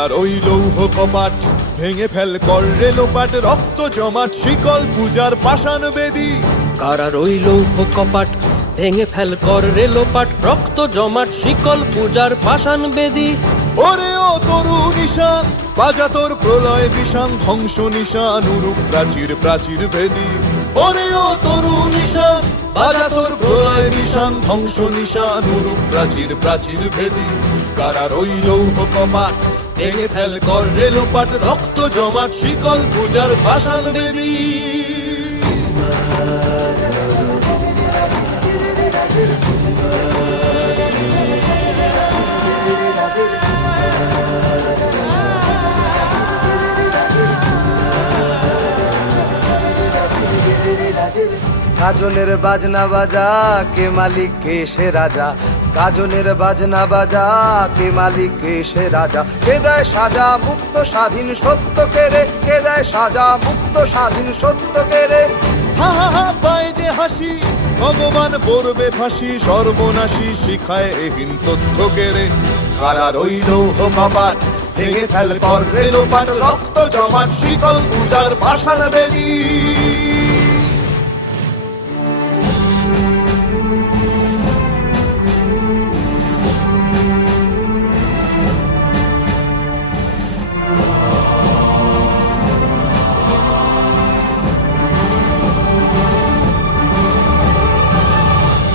কারার ওই লৌহ কপাট ভেঙে ফেল কর রে লোপাট, রক্ত জমাট শিকল পূজার পাষাণ বেদী। কারার ওই লৌহ কপাট ভেঙে ফেল কর রে লোপাট, রক্ত জমাট শিকল পূজার পাষাণ বেদী। ওরে ও তরু নিশান বাজা তোর প্রলয় বিষান, ধ্বংস নিশান উরুপ প্রাচীর প্রাচীর ভেদী। ওরে ও তরু নিশান বাজা তোর প্রলয় বিষান, ধ্বংস নিশান উরুপ প্রাচীর প্রাচীর ভেদী। কারার ওই লৌহ কপাট ভেঙে ফেল কর রে লোপাট, রক্ত জমাট শিকল পূজার পাষাণ বেদী। গাজনের বাজনা বাজা কে মালিক কে সে রাজা, গাজনের বাজনা বাজা কে মালিক কে সে রাজা। কে দেয় সাজা মুক্ত স্বাধীন সত্য কেড়ে, কে দেয় সাজা মুক্ত স্বাধীন সত্য কেড়ে। হা হা হা পায় যে হাসি ভগবান পড়বে ফাঁসি, সর্বনাশী শিখায় এহীন তথ্য কেড়ে। কারার ওই লৌহ কপাট ভেঙে ফেল কর রে লোপাট, রক্ত জমাট শিকল পূজার পাষাণ বেদী।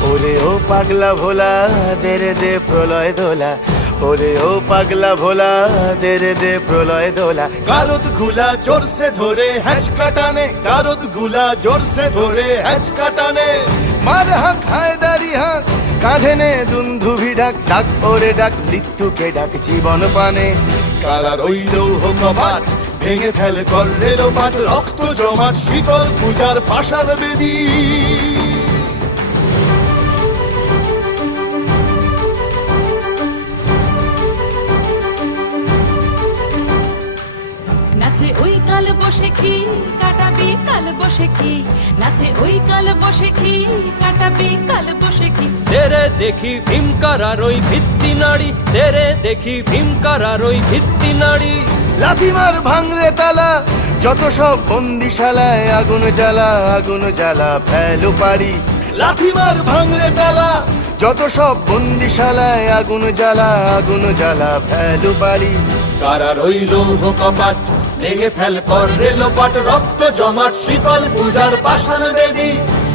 ওরে ও পাগলা ভোলা দেরে দে প্রলয় দোলা, ওরে ও পাগলা ভোলা দেরে দে প্রলয় দোলা। কারত গুলা জোরসে ধরে হ্যাচকা টানে, কারত গুলা জোরসে ধরে হ্যাচকা টানে। মার হাক হায়দারি হাক কাঁধে নে দুন্ধুভি ডাক, ডাক ওরে ডাক মৃত্যুকে ডাক জীবন পানে। কারার ওই লৌহ কপাট ভেঙে ফেল কর রে লোপাট, রক্ত জমাট শিকল পূজার পাষাণ বেদী। নাচে ওই কাল বসে কি কাটাবি কাল বসে কি, নাচে ওই কাল বসে কি কাটাবি কাল বসে কি। তেরে দেখি ভীমকারার ওই ভিত্তি নাড়ি, তেরে দেখি ভীমকারার ওই ভিত্তি নাড়ি। লাথিমার ভাঙরে তালা যত সব বন্দিশালায়, আগুন জ্বালা আগুন জ্বালা ফেলো পারি। লাথিমার ভাঙরে তালা যত সব বন্দিশালায়, আগুন জ্বালা আগুন জ্বালা ফেলো পারি। কারার ওই লৌহ কপাট ভেঙে ফেল কর রে লোপাট, রক্ত জমাট শিকল পূজার পাষাণ বেদী।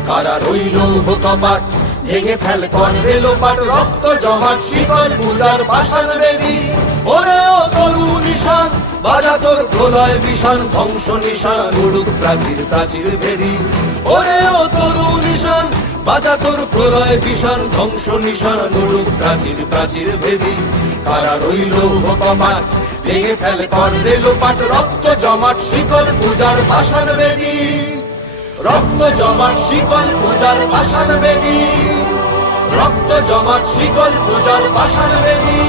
কারার ওই লৌহ কপাট ভেঙে ফেল কর রে লোপাট, রক্ত জমাট শিকল পূজার পাষাণ বেদী। ওরে ও তরু নিশান বাজা তোর প্রলয় বিষান, ধ্বংস নিশান উড়ুক প্রাচীর প্রাচীর ভেদী। ওরে ও তরু নিশান বাজা তোর প্রলয় বিষান, ধ্বংস নিশান উড়ুক প্রাচীর প্রাচীর ভেদী। কারার ওই লৌহ কপাট ভেঙে ফেল কর রে লোপাট, রক্ত জমাট শিকল পূজার পাষাণ বেদী। রক্ত জমাট শিকল পূজার পাষাণ বেদী, রক্ত জমাট শিকল পূজার পাষাণ বেদী।